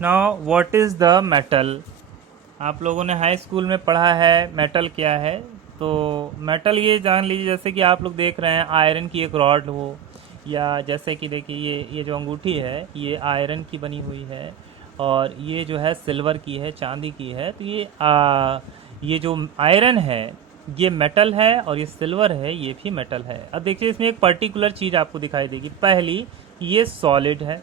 Now what is the metal. आप लोगों ने हाई स्कूल में पढ़ा है मेटल क्या है। तो मेटल ये जान लीजिए, जैसे कि आप लोग देख रहे हैं आयरन की एक रॉड हो, या जैसे कि देखिए ये जो अंगूठी है ये आयरन की बनी हुई है, और ये जो है सिल्वर की है, चांदी की है। तो ये जो आयरन है ये मेटल है, और ये सिल्वर है ये भी मेटल है। अब देखिए इसमें एक पर्टिकुलर चीज़ आपको दिखाई देगी। पहली, ये सॉलिड है,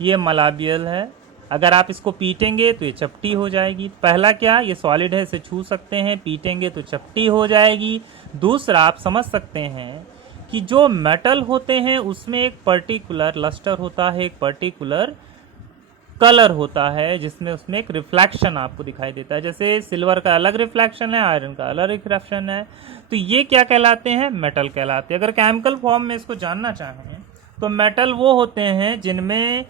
ये मलाबियल है। अगर आप इसको पीटेंगे तो ये चपटी हो जाएगी। पहला क्या, ये सॉलिड है, इसे छू सकते हैं, पीटेंगे तो चपटी हो जाएगी। दूसरा, आप समझ सकते हैं कि जो मेटल होते हैं उसमें एक पर्टिकुलर लस्टर होता है, एक पर्टिकुलर कलर होता है, जिसमें उसमें एक रिफ्लेक्शन आपको दिखाई देता है। जैसे सिल्वर का अलग रिफ्लेक्शन है, आयरन का अलग रिफ्लेक्शन है। तो ये क्या कहलाते हैं, मेटल कहलाते हैं। अगर केमिकल फॉर्म में इसको जानना चाहें तो मेटल वो होते हैं जिनमें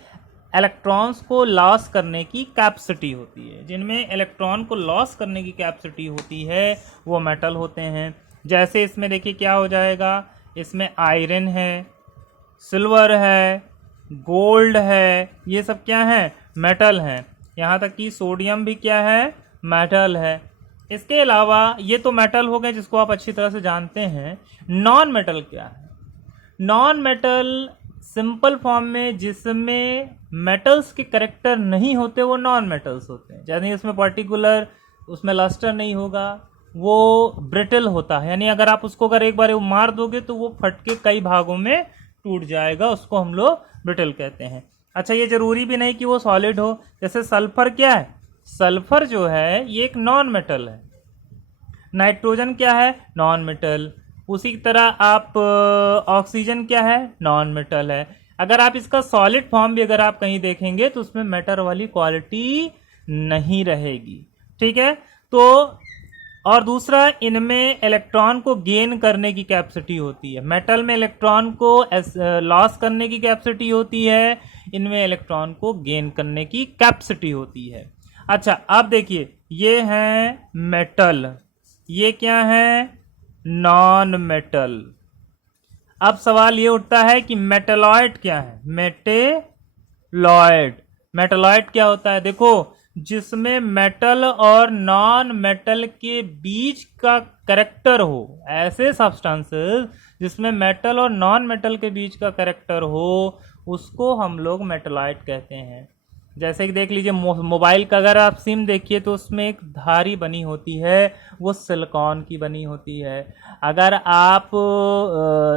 इलेक्ट्रॉन्स को लॉस करने की कैपेसिटी होती है। जिनमें इलेक्ट्रॉन को लॉस करने की कैपेसिटी होती है वो मेटल होते हैं। जैसे इसमें देखिए क्या हो जाएगा, इसमें आयरन है, सिल्वर है, गोल्ड है, ये सब क्या है, मेटल हैं। यहाँ तक कि सोडियम भी क्या है, मेटल है। इसके अलावा ये तो मेटल हो गए जिसको आप अच्छी तरह से जानते हैं। नॉन मेटल क्या है, नॉन मेटल सिंपल फॉर्म में जिसमें मेटल्स के करेक्टर नहीं होते वो नॉन मेटल्स होते हैं। यानी उसमें पर्टिकुलर उसमें लस्टर नहीं होगा, वो ब्रिटल होता है। यानी अगर आप उसको अगर एक बार मार दोगे तो वो फट के कई भागों में टूट जाएगा, उसको हम लोग ब्रिटल कहते हैं। अच्छा, ये जरूरी भी नहीं कि वो सॉलिड हो। जैसे सल्फर क्या है, सल्फर जो है ये एक नॉन मेटल है। नाइट्रोजन क्या है, नॉन मेटल। उसी की तरह आप ऑक्सीजन क्या है, नॉन मेटल है। अगर आप इसका सॉलिड फॉर्म भी अगर आप कहीं देखेंगे तो उसमें मेटल वाली क्वालिटी नहीं रहेगी। ठीक है। तो और दूसरा, इनमें इलेक्ट्रॉन को गेन करने की कैपेसिटी होती है। मेटल में इलेक्ट्रॉन को लॉस करने की कैपेसिटी होती है, इनमें इलेक्ट्रॉन को गेन करने की कैपेसिटी होती है। अच्छा, अब देखिए ये है मेटल, ये क्या है, नॉन मेटल। अब सवाल ये उठता है कि मेटलॉइड क्या है, मेटेलॉइड। मेटलॉइड क्या होता है, देखो जिसमें मेटल और नॉन मेटल के बीच का कैरेक्टर हो, ऐसे सब्सटेंसेस जिसमें मेटल और नॉन मेटल के बीच का कैरेक्टर हो उसको हम लोग मेटलॉइड कहते हैं। जैसे कि देख लीजिए मोबाइल का अगर आप सिम देखिए तो उसमें एक धारी बनी होती है, वो सिलिकॉन की बनी होती है। अगर आप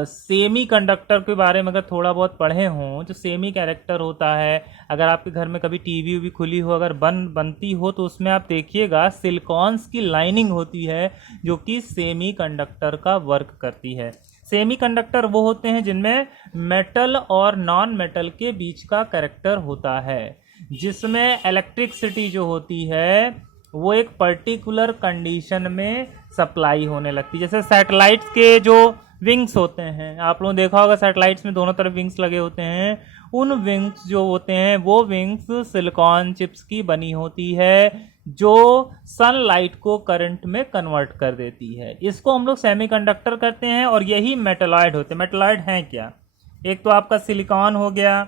सेमी कंडक्टर के बारे में अगर थोड़ा बहुत पढ़े हों, जो सेमी कैरेक्टर होता है, अगर आपके घर में कभी टीवी भी खुली हो, अगर बनती हो तो उसमें आप देखिएगा सिलिकॉन्स की लाइनिंग होती है जो कि सेमी कंडक्टर का वर्क करती है। सेमी कंडक्टर वो होते हैं जिनमें मेटल और नॉन मेटल के बीच का कैरेक्टर होता है, जिसमें इलेक्ट्रिसिटी जो होती है वो एक पर्टिकुलर कंडीशन में सप्लाई होने लगती है। जैसे सैटेलाइट्स के जो विंग्स होते हैं, आप लोगों ने देखा होगा सैटेलाइट्स में दोनों तरफ विंग्स लगे होते हैं। उन विंग्स जो होते हैं वो विंग्स सिलिकॉन चिप्स की बनी होती है जो सनलाइट को करंट में कन्वर्ट कर देती है। इसको हम लोग सेमीकंडक्टर करते हैं, और यही मेटलॉइड होते हैं। मेटलॉइड हैं क्या, एक तो आपका सिलिकॉन हो गया,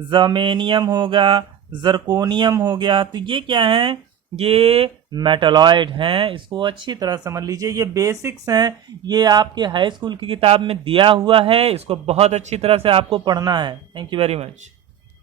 जर्मेनियम होगा, जर्कोनियम हो गया। तो ये क्या है, ये मेटलॉइड हैं। इसको अच्छी तरह समझ लीजिए, ये बेसिक्स हैं, ये आपके हाई स्कूल की किताब में दिया हुआ है। इसको बहुत अच्छी तरह से आपको पढ़ना है। Thank you very much.